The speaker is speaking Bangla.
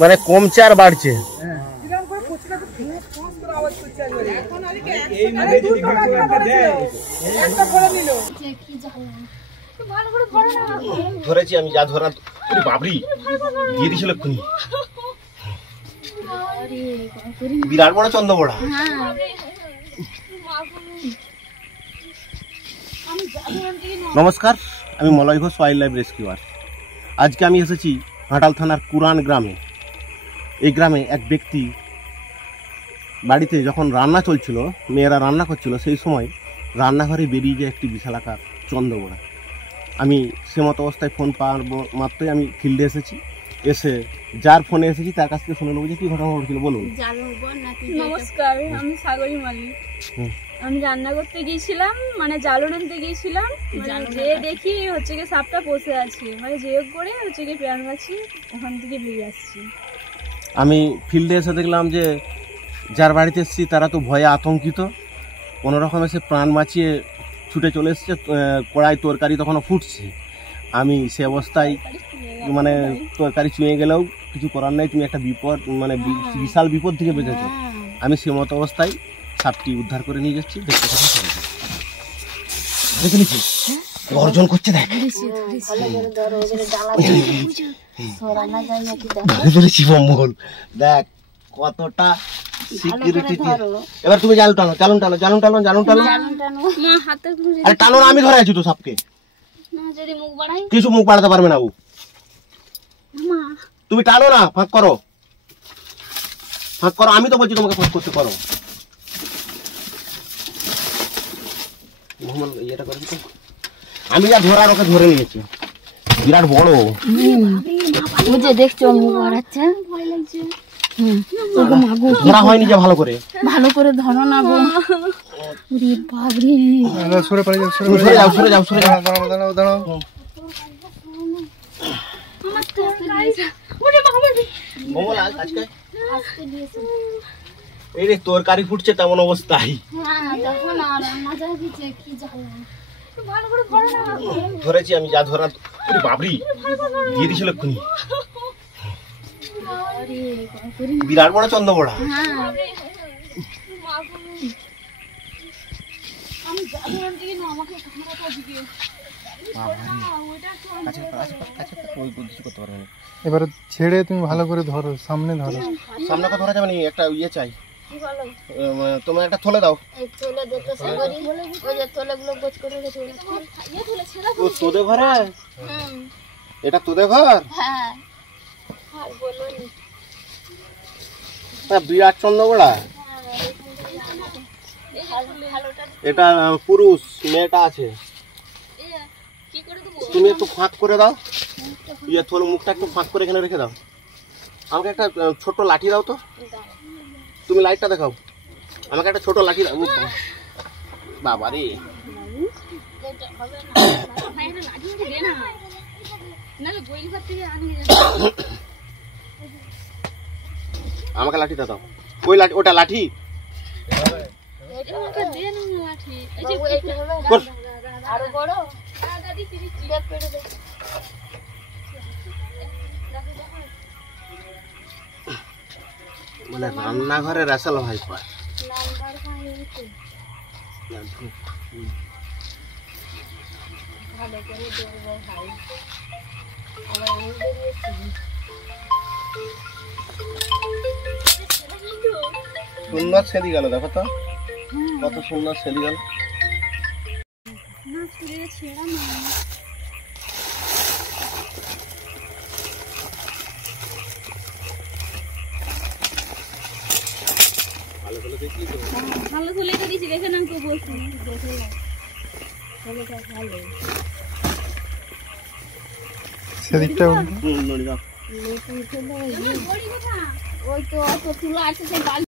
মানে কমছে আর বাড়ছে। ধরেছি আমি যা ধরা বাবরি দিয়ে দিছিল এক্ষুনি, বিরাট বড় চন্দ্রবড়া। নমস্কার, আমি Malay Ghosh, wild life rescuer. আজকে আমি এসেছি ঘাটাল থানার কুরান গ্রামে। এই গ্রামে এক ব্যক্তি বাড়িতে যখন রান্না চলছিল, মেয়েরা রান্না করছিল, সেই সময় রান্নাঘরে বেরিয়ে যায় একটি বিশালাকার চন্দ্রবড়া। আমি সে মতো অবস্থায় ফোন পাওয়ার মাত্রই আমি ফিল্ডে এসেছি। এসে যার ফোনে এসেছি তার কাছ থেকে শুনে নেবো যে কি ঘটনা ঘটেছিল। বলুন। নমস্কার, আমি সাগরী মালিক। আমি রান্না করতে গিয়েছিলাম, মানে জালন আনতে গিয়েছিলাম, যে দেখি হচ্ছে গিয়ে সাপটা বসে আছে, মানে যে করে হচ্ছে গিয়ে প্যান গাছি ওখান থেকে বেরিয়ে আসছি। আমি ফিল্ডে এসে দেখলাম যে যার বাড়িতে এসেছি তারা তো ভয়ে আতঙ্কিত, কোনোরকম এসে প্রাণ বাঁচিয়ে ছুটে চলে এসছে। কড়াই তরকারি তখনও ফুটছে। আমি সে অবস্থায় মানে তরকারি চুঁয়ে গেলেও কিছু করার নেই, তুমি একটা বিপদ মানে বিশাল বিপদ থেকে বেঁচেছো। আমি সে মতো অবস্থায় সাপটি উদ্ধার করে নিয়ে যাচ্ছি। দেখতে দেখে নিচ্ছি অর্জন করছে, দেখ দেখ কতটা সিকিউরিটি। এবার তুমি জালু টানো, জালুন টানো, জালুন টানো, জালুন টানো। আরে টানো না, আমি ধরে আছি তো সাপকে। কিছু মুখ বাড়াতে পারবে না ও। তুমি টানো না, ফাঁক করো, ফাঁক করো। আমি তো বলছি তোমাকে ফাঁক করতে পারো। আমি যা ধরার ওকে ধরে নিয়েছি, বিরাট বড়। বুঝে দেখছো মুখ বাড়াচ্ছে, ধরা হয়নি যে ভালো করে, ভালো করে ধরো না গো। বাবরে, সরে পড়ে যাও, সরে যাও, সরে যাও, সরে যাও। দাঁড়াও দাঁড়াও। এই রে তরকারি ফুটছে তেমন অবস্থায় ধরেছি আমি যা ধরা বাবরি দিয়ে দিছিল এক্ষুনি, বিরাট বড় চন্দ্রবড়া। এবারে ছেড়ে তুমি ভালো করে ধরো, সামনে ধরো। সামনে কথা ধরা যাবে না, একটা ইয়ে চাই। তোমার একটা থলে দাও। তোদের ঘরে এটা তোদের ঘর? বিরাট চন্দ্রবড়া। এটা পুরুষ, মেয়েটা আছে। তুমি একটু ফাঁক করে দাও, ইয়ে থলে মুখটা একটু ফাঁক করে এখানে রেখে দাও। আমাকে একটা ছোট লাঠি দাও তো, তুমি লাইটটা দেখাও। আমাকে একটা ছোট লাঠি দাও। বাবা রে, আমাকে লাঠিটা দাও। ওই লাঠি, ওটা লাঠি। মানে রান্নাঘরে রাসাল ভাই পায়। সুন্দর ছেড়ে গেল, দেখো তো কত সুন্দর ছেড়ে গেল। ভালো তুলে দিয়েছি, দেখে না কেউ বলছি। সেদিকটা ওই তো অত তুলা আছে।